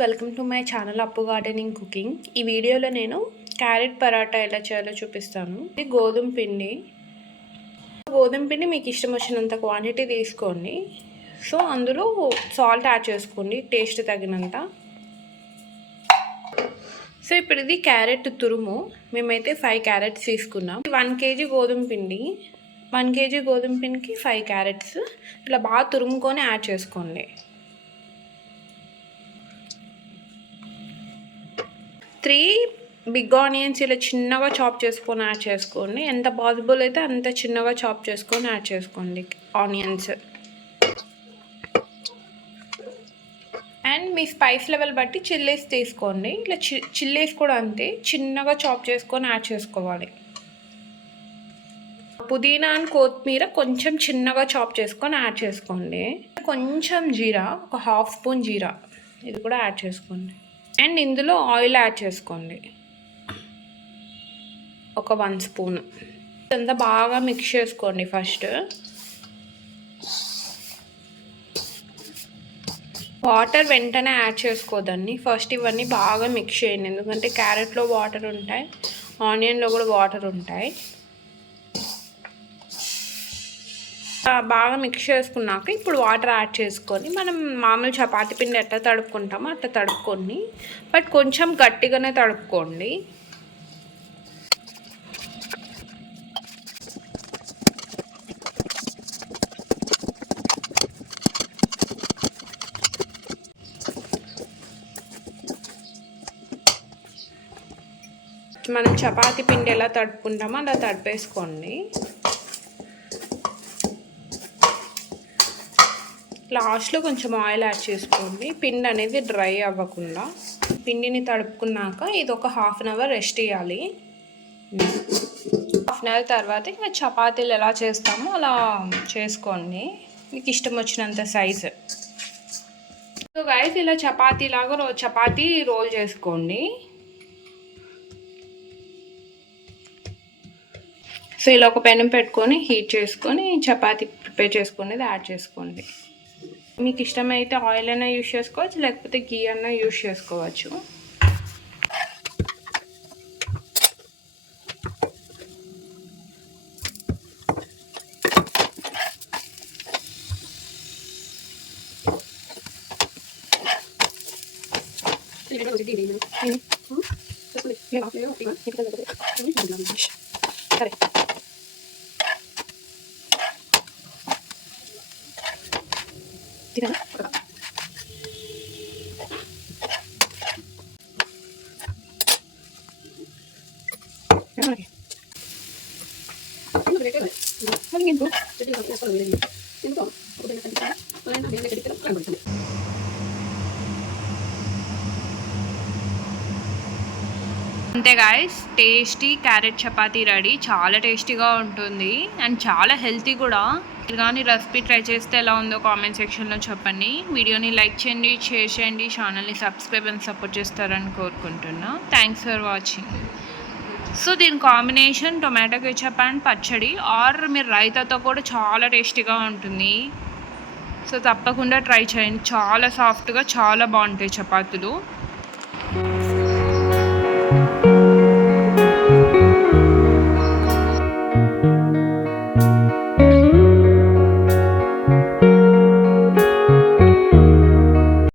Welcome to my channel అప్పు gardening cooking. ఈ వీడియోలో నేను క్యారెట్ పరాటా ఎలా చేయాలో చూపిస్తాను. ఇది గోధుమ పిండి మీకు ఇష్టం వచ్చినంత క్వాంటిటీ తీసుకోండి. సో అందులో సాల్ట్ యాడ్ చేసుకోండి టేస్ట్ తగినంత. సో ఇప్పుడు ఇది క్యారెట్ తురుము. మేమైతే 5 క్యారెట్స్ తీసుకున్నాం. 1 kg గోధుమ పిండి, 1 kg గోధుమ పిండికి 5 క్యారెట్స్ ఇట్లా బాగా తురుముకొని యాడ్ చేసుకోండి. 3 బిగ్ ఆనియన్స్ ఇలా చిన్నగా చాప్ చేసుకొని యాడ్ చేసుకోండి. ఎంత పాసిబుల్ అయితే అంత చిన్నగా చాప్ చేసుకొని యాడ్ చేసుకోండి onions. And me spice level బట్టి చిల్లీస్ తీసుకోండి. ఇలా చిల్లీస్ కూడా అంతే చిన్నగా చాప్ చేసుకొని యాడ్ చేసుకోవాలి. పుదీనా అండ్ కొత్తిమీర కొంచెం చిన్నగా చాప్ చేసుకొని యాడ్ చేసుకోండి. కొంచెం జీరా, ఒక 1/2 స్పూన్ జీరా ఇది కూడా యాడ్ చేసుకోండి. అండ్ ఇందులో ఆయిల్ యాడ్ చేసుకోండి, ఒక 1 స్పూన్. ఇదంతా బాగా మిక్స్ చేసుకోండి. ఫస్ట్ వాటర్ వెంటనే యాడ్ చేసుకోదండి. ఫస్ట్ ఇవన్నీ బాగా మిక్స్ చేయండి, ఎందుకంటే క్యారెట్లో వాటర్ ఉంటాయి, ఆనియన్లో కూడా వాటర్ ఉంటాయి. బాగా మిక్స్ చేసుకున్నాక ఇప్పుడు వాటర్ యాడ్ చేసుకొని మనం మామూలు చపాతీ పిండి ఎట్లా తడుపుకుంటామో అట్లా తడుపుకోండి. బట్ కొంచెం గట్టిగానే తడుపుకోండి. మనం చపాతీ పిండి ఎలా తడుపుకుంటామో అలా తడిపేసుకోండి. లాస్ట్లో కొంచెం ఆయిల్ యాడ్ చేసుకోండి, పిండి అనేది డ్రై అవ్వకుండా. పిండిని తడుపుకున్నాక ఇది ఒక 1/2 అవర్ రెస్ట్ ఇవ్వాలి. 1/2 అవర్ తర్వాత ఇంకా చపాతీలు ఎలా చేస్తామో అలా చేసుకోండి, మీకు ఇష్టం వచ్చినంత సైజు. సో గైస్ ఇలా చపాతీ రోల్ చేసుకోండి. సో ఇలా ఒక పెనం పెట్టుకొని హీట్ చేసుకొని చపాతీ ప్రిపేర్ చేసుకునేది యాడ్ చేసుకోండి. మీకు ఇష్టమైతే ఆయిల్ అయినా యూజ్ చేసుకోవచ్చు, లేకపోతే గీ అయినా యూజ్ చేసుకోవచ్చు. సరే అంతే గాయస్, టేస్టీ క్యారెట్ చపాతీ రెడీ. చాలా టేస్టీగా ఉంటుంది అండ్ చాలా హెల్తీ కూడా. మీరు కానీ రెసిపీ ట్రై చేస్తే ఎలా ఉందో కామెంట్ సెక్షన్లో చెప్పండి. వీడియోని లైక్ చేయండి, షేర్ చేయండి, ఛానల్ని సబ్స్క్రైబ్ అండ్ సపోర్ట్ చేస్తారని కోరుకుంటున్నా. Thanks for watching. సో దీని కాంబినేషన్ టొమాటో కెచప్ అండ్ పచ్చడి ఆర్ మీరు రైతాతో కూడా చాలా టేస్టీగా ఉంటుంది. సో తప్పకుండా ట్రై చేయండి, చాలా సాఫ్ట్గా చాలా బాగుంటాయి చపాతీలు.